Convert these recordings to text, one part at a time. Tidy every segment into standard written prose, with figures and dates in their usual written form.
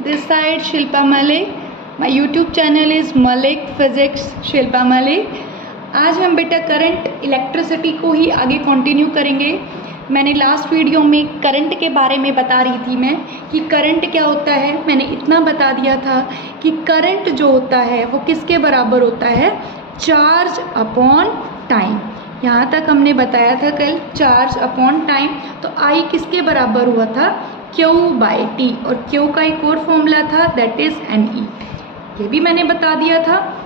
This side Shilpa Malik. My YouTube channel is Malik Physics Shilpa Malik. आज हम बेटा current electricity को ही आगे कंटिन्यू करेंगे। मैंने लास्ट वीडियो में करंट के बारे में बता रही थी मैं कि करंट क्या होता है। मैंने इतना बता दिया था कि करंट जो होता है वो किसके बराबर होता है, चार्ज अपॉन टाइम। यहाँ तक हमने बताया था कल, चार्ज अपॉन टाइम। तो आई किसके बराबर हुआ था, Q/T, और Q का एक और फॉर्मूला था दैट इज NE। ये भी मैंने बता दिया था।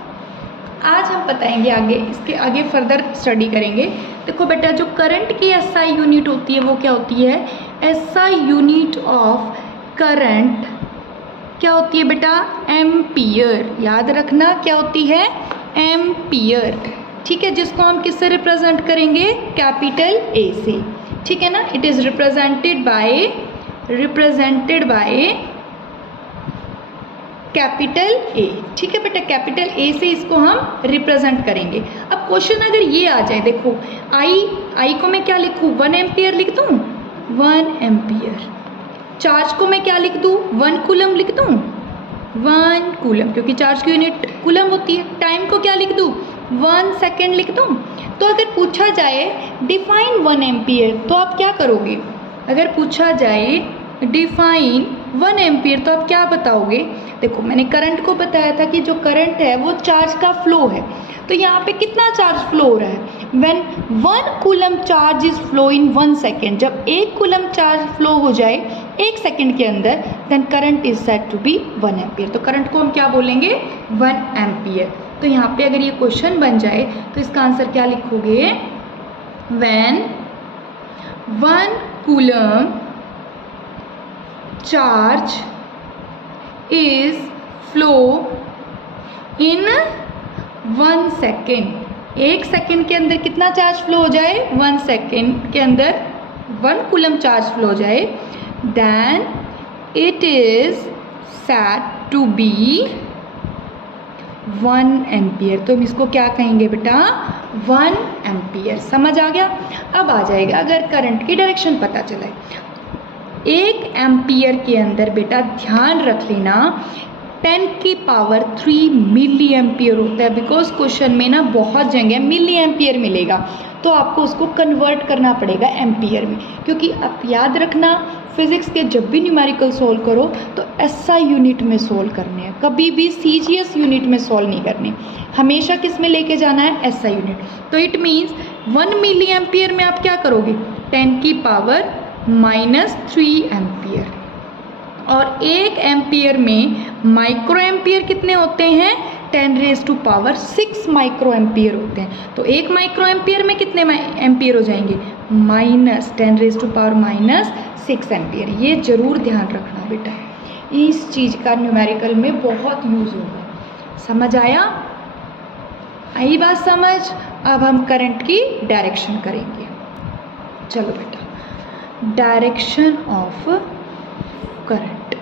आज हम बताएंगे आगे, इसके आगे फर्दर स्टडी करेंगे। देखो बेटा, जो करंट की SI यूनिट होती है वो क्या होती है, SI यूनिट ऑफ करंट क्या होती है बेटा, एम्पियर। याद रखना क्या होती है, एम्पियर। ठीक है, जिसको हम किससे रिप्रेजेंट करेंगे, कैपिटल A से। ठीक है ना, it is represented by capital A। ठीक है बेटा, कैपिटल A से इसको हम रिप्रेजेंट करेंगे। अब क्वेश्चन अगर ये आ जाए, देखो आई को मैं क्या लिखूँ, 1 एम्पियर लिख दूँ, 1 एम्पियर। चार्ज को मैं क्या लिख दूँ, 1 कूलम लिख दूँ, 1 कूलम, क्योंकि चार्ज की यूनिट कूलम होती है। टाइम को क्या लिख दूँ, 1 सेकेंड लिख दूँ। तो अगर पूछा जाए डिफाइन 1 एम्पियर, तो आप क्या करोगे। अगर पूछा जाए डिफाइन 1 एम्पियर तो आप क्या बताओगे। देखो, मैंने करंट को बताया था कि जो करंट है वो चार्ज का फ्लो है। तो यहाँ पे कितना चार्ज फ्लो हो रहा है, when 1 coulomb charge is flow in 1 second. जब 1 कूलम चार्ज फ्लो हो जाए 1 सेकेंड के अंदर, then current is said to be 1 ampere. तो करंट को हम क्या बोलेंगे, 1 एम्पियर। तो यहाँ पे अगर ये क्वेश्चन बन जाए तो इसका आंसर क्या लिखोगे, when 1 coulomb charge is flow in 1 second. 1 second के अंदर कितना चार्ज फ्लो हो जाए, 1 सेकेंड के अंदर 1 कूलम चार्ज फ्लो हो जाए, then it is said to be 1 ampere. तो हम इसको क्या कहेंगे बेटा, 1 एम्पियर। समझ आ गया। अब आ जाएगा अगर करंट की डायरेक्शन पता चले। 1 एम्पियर के अंदर बेटा ध्यान रख लेना 10 की पावर 3 मिली एम्पियर होता है। बिकॉज क्वेश्चन में ना बहुत जगह मिली एम्पियर मिलेगा, तो आपको उसको कन्वर्ट करना पड़ेगा एम्पियर में। क्योंकि आप याद रखना, फिजिक्स के जब भी न्यूमेरिकल सोल्व करो तो SI यूनिट में सोल्व करने हैं, कभी भी CGS यूनिट में सोल्व नहीं करने। हमेशा किस में लेके जाना है, SI यूनिट। तो इट मीन्स 1 मिली एम्पियर में आप क्या करोगे, 10 की पावर -3 एम्पियर। और 1 एम्पियर में माइक्रो एम्पियर कितने होते हैं, 10⁻6 माइक्रो एम्पियर होते हैं। तो 1 माइक्रो एम्पियर में कितने एम्पियर हो जाएंगे, -10⁻6 एम्पियर। ये जरूर ध्यान रखना बेटा, इस चीज़ का न्यूमेरिकल में बहुत यूज होगा। समझ आया, आई बात समझ। अब हम करंट की डायरेक्शन करेंगे। चलो बेटा, डायरेक्शन ऑफ करंट।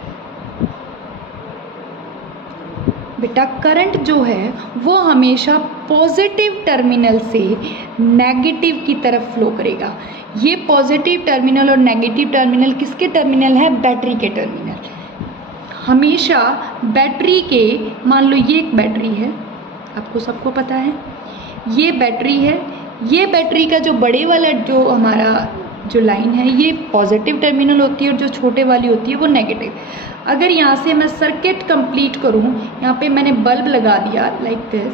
बेटा करंट जो है वो हमेशा पॉजिटिव टर्मिनल से नेगेटिव की तरफ फ्लो करेगा। ये पॉजिटिव टर्मिनल और नेगेटिव टर्मिनल किसके टर्मिनल है, बैटरी के टर्मिनल। हमेशा बैटरी के, मान लो ये एक बैटरी है, आपको सबको पता है ये बैटरी है। ये बैटरी का जो बड़े वाला जो हमारा जो लाइन है ये पॉजिटिव टर्मिनल होती है, और जो छोटे वाली होती है वो नेगेटिव। अगर यहाँ से मैं सर्किट कंप्लीट करूँ, यहाँ पे मैंने बल्ब लगा दिया लाइक दिस,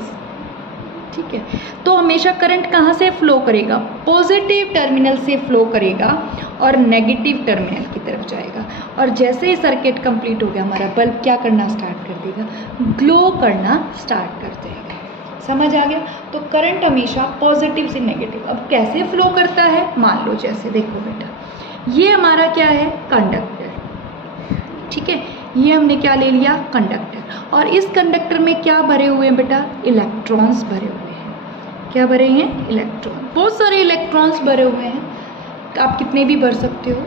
ठीक है, तो हमेशा करंट कहाँ से फ्लो करेगा, पॉजिटिव टर्मिनल से फ्लो करेगा और नेगेटिव टर्मिनल की तरफ जाएगा। और जैसे ही सर्किट कंप्लीट हो गया, हमारा बल्ब क्या करना स्टार्ट कर देगा, ग्लो करना स्टार्ट कर देगा। समझ आ गया। तो करंट हमेशा पॉजिटिव से नेगेटिव। अब कैसे फ्लो करता है, मान लो जैसे देखो बेटा, ये हमारा क्या है, कंडक्टर। ठीक है, ये हमने क्या ले लिया, कंडक्टर। और इस कंडक्टर में क्या भरे हुए हैं बेटा, इलेक्ट्रॉन्स भरे हुए हैं। क्या भरे हैं, इलेक्ट्रॉन। बहुत सारे इलेक्ट्रॉन्स भरे हुए हैं, आप कितने भी भर सकते हो।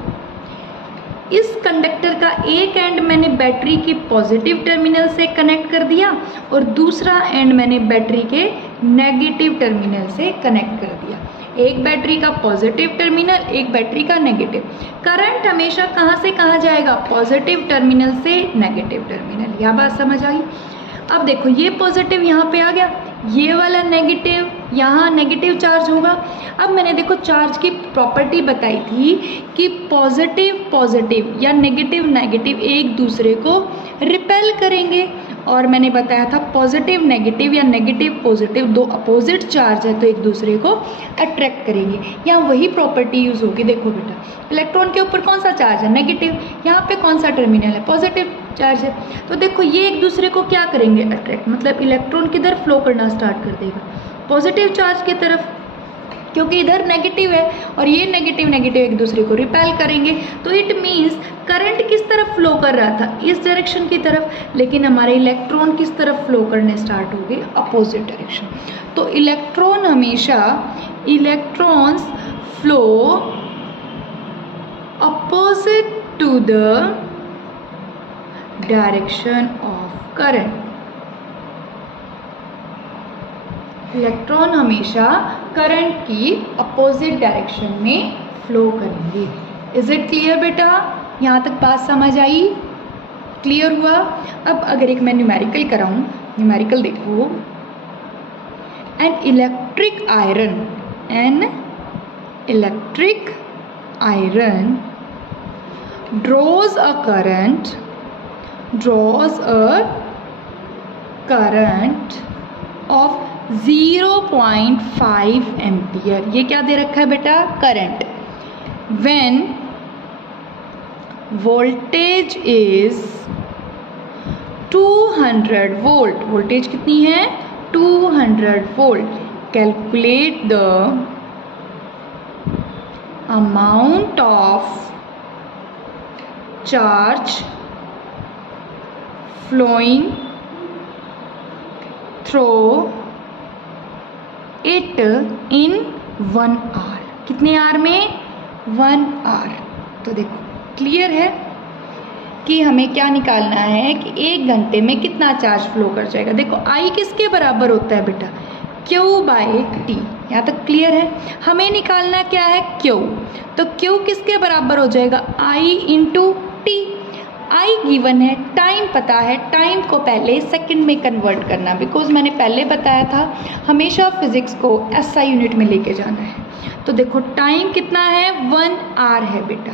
इस कंडक्टर का एक एंड मैंने बैटरी के पॉजिटिव टर्मिनल से कनेक्ट कर दिया और दूसरा एंड मैंने बैटरी के नेगेटिव टर्मिनल से कनेक्ट कर दिया। एक बैटरी का पॉजिटिव टर्मिनल, एक बैटरी का नेगेटिव। करंट हमेशा कहाँ से कहाँ जाएगा, पॉजिटिव टर्मिनल से नेगेटिव टर्मिनल। यह बात समझ आई। अब देखो ये पॉजिटिव यहाँ पे आ गया, ये वाला नेगेटिव, यहाँ नेगेटिव चार्ज होगा। अब मैंने देखो चार्ज की प्रॉपर्टी बताई थी कि पॉजिटिव पॉजिटिव या नेगेटिव नेगेटिव एक दूसरे को रिपेल करेंगे, और मैंने बताया था पॉजिटिव नेगेटिव या नेगेटिव पॉजिटिव दो अपोजिट चार्ज है तो एक दूसरे को अट्रैक्ट करेंगे। यहाँ वही प्रॉपर्टी यूज़ होगी। देखो बेटा, इलेक्ट्रॉन के ऊपर कौन सा चार्ज है, नेगेटिव, यहाँ पे कौन सा टर्मिनल है, पॉजिटिव चार्ज है। तो देखो ये एक दूसरे को क्या करेंगे, अट्रैक्ट, मतलब इलेक्ट्रॉन किधर फ्लो करना स्टार्ट कर देगा, पॉजिटिव चार्ज की तरफ, क्योंकि इधर नेगेटिव है और ये नेगेटिव नेगेटिव एक दूसरे को रिपेल करेंगे। तो इट मीन्स करंट किस तरफ फ्लो कर रहा था, इस डायरेक्शन की तरफ, लेकिन हमारे इलेक्ट्रॉन किस तरफ फ्लो करने स्टार्ट हो गए, अपोजिट डायरेक्शन। तो इलेक्ट्रॉन हमेशा, electrons flow opposite to the direction of current. Electron हमेशा करंट की अपोजिट डायरेक्शन में फ्लो करेंगे। इज इट क्लियर बेटा, यहाँ तक बात समझ आई, क्लियर हुआ। अब अगर एक मैं न्यूमेरिकल कराऊँ, न्यूमेरिकल देखो, an electric iron draws a current of 0.5 ampere. ये क्या दे रखा है बेटा, current. When voltage is 200 volt, voltage कितनी है, 200 volt. Calculate the amount of charge flowing through it in 1 hour। कितने आवर में, 1 आवर। तो देखो क्लियर है कि हमें क्या निकालना है कि 1 घंटे में कितना चार्ज फ्लो कर जाएगा। देखो आई किसके बराबर होता है बेटा, Q बाई टी। यहाँ तक क्लियर है। हमें निकालना क्या है, Q। तो Q किसके बराबर हो जाएगा, I into T. I given है, टाइम पता है, टाइम को पहले सेकंड में कन्वर्ट करना, बिकॉज मैंने पहले बताया था हमेशा फिजिक्स को एसआई यूनिट में लेके जाना है। तो देखो टाइम कितना है, 1 आवर है बेटा,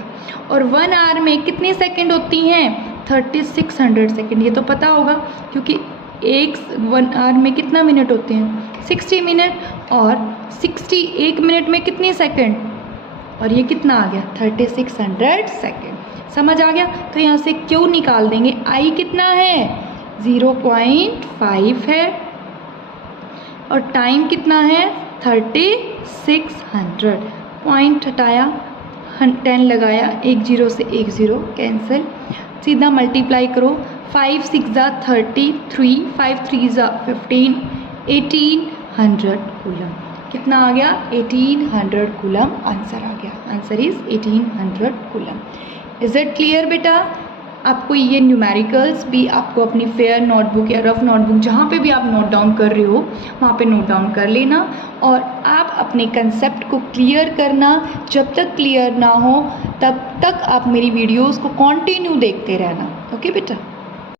और 1 आवर में कितनी सेकंड होती हैं, 3600 सेकंड। ये तो पता होगा क्योंकि 1 आवर में कितना मिनट होते हैं, 60 मिनट, और 1 मिनट में कितनी सेकंड, और ये कितना आ गया, 3600 सेकंड। समझ आ गया। तो यहाँ से क्यू निकाल देंगे, आई कितना है, 0.5 है, और टाइम कितना है, 3600। पॉइंट हटाया, 10 लगाया, 1 0 से 1 0 कैंसिल, सीधा मल्टीप्लाई करो, 5 6 जा 33, 5 3 जा 15, 1800 कूलम। कितना आ गया, 1800 कूलम आंसर आ गया। Answer is 1800 coulomb. Is it clear बेटा। आपको ये न्यूमेरिकल्स भी आपको अपनी फेयर नोटबुक या रफ नोटबुक जहाँ पे भी आप नोट डाउन कर रहे हो वहाँ पे नोट डाउन कर लेना, और आप अपने कंसेप्ट को क्लियर करना। जब तक क्लियर ना हो तब तक आप मेरी वीडियोस को कंटिन्यू देखते रहना। ओके बेटा।